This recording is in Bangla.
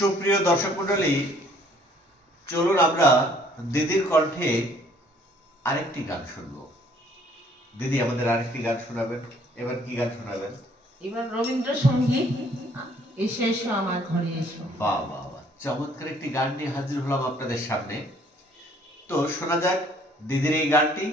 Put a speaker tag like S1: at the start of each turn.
S1: সুপ্রিয় দর্শক মণ্ডলী চলুন আমরা দিদির কণ্ঠে আরেকটি গান শুনব। দিদি আমাদের আরেকটি গান শোনাবেন। এবার কি গান শোনাবেন?
S2: এবার রবীন্দ্রসঙ্গীত। এসে এসো আমার ঘরে এসো।
S1: বাহ বাহ বাহ। চমৎকার একটি গান নিয়ে হাজির হলাম আপনাদের সামনে। তো শোনা যাক দিদির এই গানটি।